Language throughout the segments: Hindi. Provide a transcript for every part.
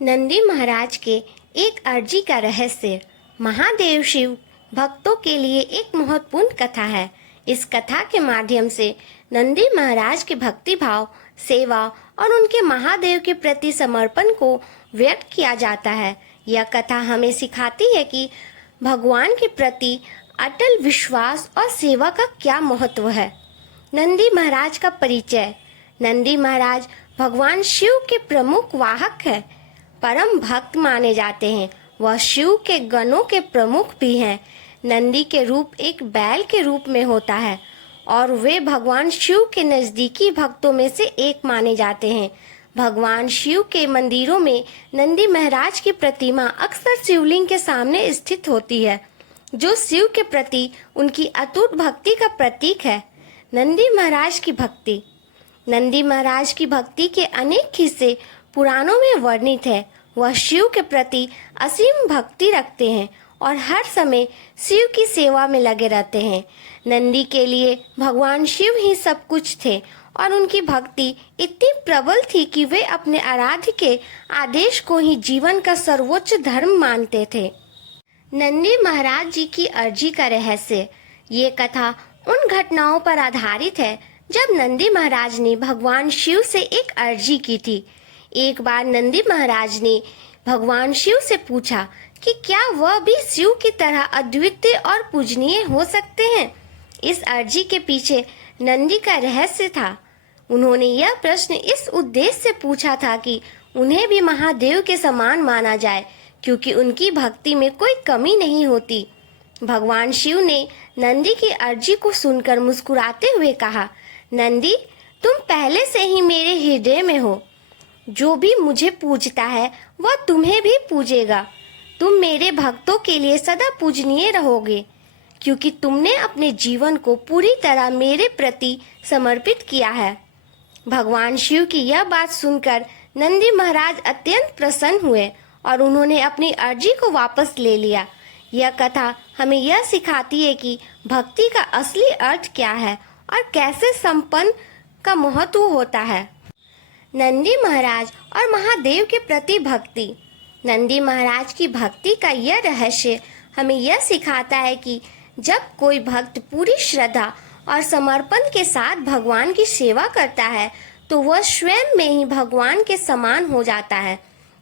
नंदी महाराज के एक अर्जी का रहस्य। महादेव शिव भक्तों के लिए एक महत्वपूर्ण कथा है। इस कथा के माध्यम से नंदी महाराज के भक्ति भाव, सेवा और उनके महादेव के प्रति समर्पण को व्यक्त किया जाता है। यह कथा हमें सिखाती है कि भगवान के प्रति अटल विश्वास और सेवा का क्या महत्व है। नंदी महाराज का परिचय। नंदी महाराज भगवान शिव के प्रमुख वाहक है, परम भक्त माने जाते हैं। वह शिव के गणों के प्रमुख भी हैं। नंदी के रूप एक बैल के रूप में होता है और वे भगवान शिव के नजदीकी भक्तों में से एक माने जाते हैं। भगवान शिव के मंदिरों में नंदी महाराज की प्रतिमा अक्सर शिवलिंग के सामने स्थित होती है, जो शिव के प्रति उनकी अटूट भक्ति का प्रतीक है। नंदी महाराज की भक्ति। नंदी महाराज की भक्ति के अनेक किस्से पुराणों में वर्णित है। वह शिव के प्रति असीम भक्ति रखते हैं और हर समय शिव की सेवा में लगे रहते हैं। नंदी के लिए भगवान शिव ही सब कुछ थे और उनकी भक्ति इतनी प्रबल थी कि वे अपने आराध्य के आदेश को ही जीवन का सर्वोच्च धर्म मानते थे। नंदी महाराज जी की अर्जी का रहस्य। ये कथा उन घटनाओं पर आधारित है जब नंदी महाराज ने भगवान शिव से एक अर्जी की थी। एक बार नंदी महाराज ने भगवान शिव से पूछा कि क्या वह भी शिव की तरह अद्वितीय और पूजनीय हो सकते हैं। इस अर्जी के पीछे नंदी का रहस्य था। उन्होंने यह प्रश्न इस उद्देश्य से पूछा था कि उन्हें भी महादेव के समान माना जाए, क्योंकि उनकी भक्ति में कोई कमी नहीं होती। भगवान शिव ने नंदी की अर्जी को सुनकर मुस्कुराते हुए कहा, नंदी, तुम पहले से ही मेरे हृदय में हो। जो भी मुझे पूजता है वह तुम्हें भी पूजेगा। तुम मेरे भक्तों के लिए सदा पूजनीय रहोगे, क्योंकि तुमने अपने जीवन को पूरी तरह मेरे प्रति समर्पित किया है। भगवान शिव की यह बात सुनकर नंदी महाराज अत्यंत प्रसन्न हुए और उन्होंने अपनी अर्जी को वापस ले लिया। यह कथा हमें यह सिखाती है कि भक्ति का असली अर्थ क्या है और कैसे संपन्न का महत्व होता है। नंदी महाराज और महादेव के प्रति भक्ति। नंदी महाराज की भक्ति का यह रहस्य हमें यह सिखाता है कि जब कोई भक्त पूरी श्रद्धा और समर्पण के साथ भगवान की सेवा करता है तो वह स्वयं में ही भगवान के समान हो जाता है।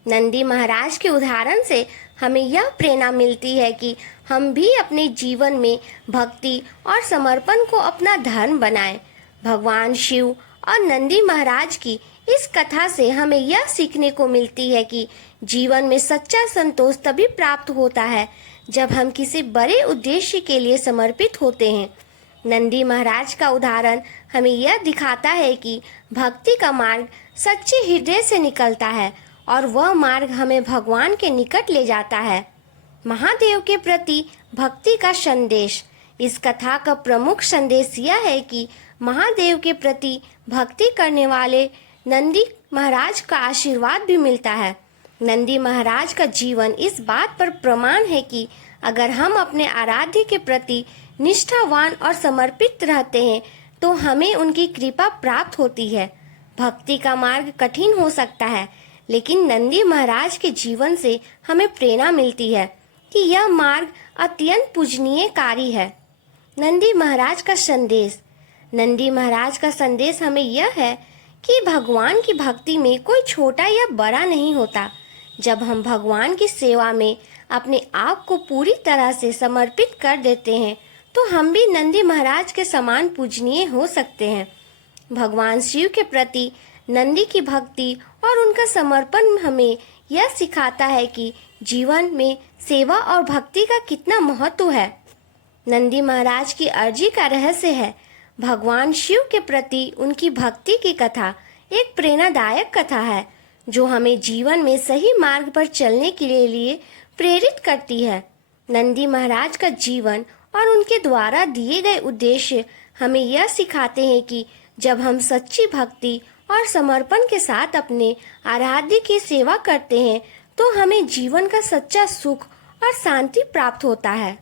नंदी महाराज के उदाहरण से हमें यह प्रेरणा मिलती है कि हम भी अपने जीवन में भक्ति और समर्पण को अपना धर्म बनाएं। भगवान शिव और नंदी महाराज की इस कथा से हमें यह सीखने को मिलती है कि जीवन में सच्चा संतोष तभी प्राप्त होता है जब हम किसी बड़े उद्देश्य के लिए समर्पित होते हैं। नंदी महाराज का उदाहरण हमें यह दिखाता है कि भक्ति का मार्ग सच्चे हृदय से निकलता है और वह मार्ग हमें भगवान के निकट ले जाता है। महादेव के प्रति भक्ति का संदेश। इस कथा का प्रमुख संदेश यह है कि महादेव के प्रति भक्ति करने वाले नंदी महाराज का आशीर्वाद भी मिलता है। नंदी महाराज का जीवन इस बात पर प्रमाण है कि अगर हम अपने आराध्य के प्रति निष्ठावान और समर्पित रहते हैं तो हमें उनकी कृपा प्राप्त होती है। भक्ति का मार्ग कठिन हो सकता है, लेकिन नंदी महाराज के जीवन से हमें प्रेरणा मिलती है कि यह मार्ग अत्यंत पूजनीय कार्य है। नंदी महाराज का संदेश। नंदी महाराज का संदेश हमें यह है कि भगवान की भक्ति में कोई छोटा या बड़ा नहीं होता। जब हम भगवान की सेवा में अपने आप को पूरी तरह से समर्पित कर देते हैं तो हम भी नंदी महाराज के समान पूजनीय हो सकते हैं। भगवान शिव के प्रति नंदी की भक्ति और उनका समर्पण हमें यह सिखाता है कि जीवन में सेवा और भक्ति का कितना महत्व है। नंदी महाराज की अर्जी का रहस्य है भगवान शिव के प्रति उनकी भक्ति की कथा एक प्रेरणादायक कथा है जो हमें जीवन में सही मार्ग पर चलने के लिए प्रेरित करती है। नंदी महाराज का जीवन और उनके द्वारा दिए गए उद्देश्य हमें यह सिखाते हैं कि जब हम सच्ची भक्ति और समर्पण के साथ अपने आराध्य की सेवा करते हैं तो हमें जीवन का सच्चा सुख और शांति प्राप्त होता है।